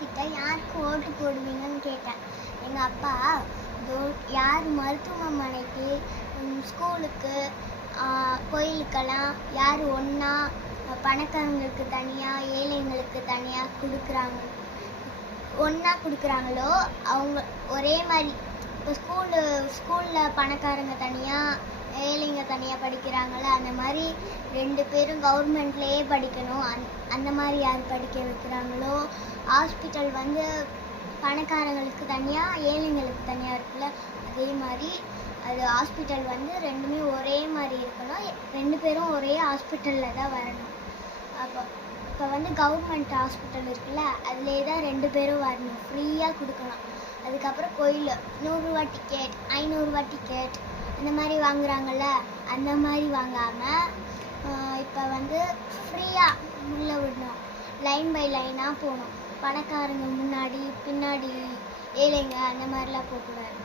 கிட்ட யாருக்கு ஓட்டு போடுவீங்கன்னு கேட்டேன். எங்கள் அப்பா யார் மருத்துவமனைக்கு, ஸ்கூலுக்கு, கோயிலுக்கெல்லாம் யார் ஒன்றா பணக்காரங்களுக்கு தனியாக ஏழைங்களுக்கு தனியாக ஒன்றா கொடுக்குறாங்களோ அவங்க ஒரே மாதிரி. இப்போ ஸ்கூலில் பணக்காரங்க தனியாக ஏழைங்க தனியாக படிக்கிறாங்களோ அந்த மாதிரி 2 பேரும் கவர்மெண்ட்லேயே படிக்கணும். அந்த மாதிரி யார் படிக்க வைக்கிறாங்களோ, ஹாஸ்பிட்டல் பணக்காரங்களுக்கு தனியாக ஏழைங்களுக்கு தனியாக இருக்குல்ல, அதே மாதிரி அது ஹாஸ்பிட்டல் 2மே ஒரே மாதிரி இருக்கணும். 2 பேரும் ஒரே ஹாஸ்பிட்டலில் தான் வரணும். இப்போ கவர்மெண்ட் ஹாஸ்பிட்டல் இருக்குல்ல, அதுலேயே தான் 2 பேரும் வரணும், ஃப்ரீயாக கொடுக்கலாம். அதுக்கப்புறம் கோயில் 100 ரூபா டிக்கெட், 500 ரூபா டிக்கெட் அந்த மாதிரி வாங்குறாங்கள்ல, அந்த மாதிரி வாங்காமல் இப்போ ஃப்ரீயாக உள்ளே விடணும். லைன் பை லைனாக போகணும். பணக்காரங்க முன்னாடி பின்னாடி ஏழைங்க அந்த மாதிரிலாம் போகக்கூடாது.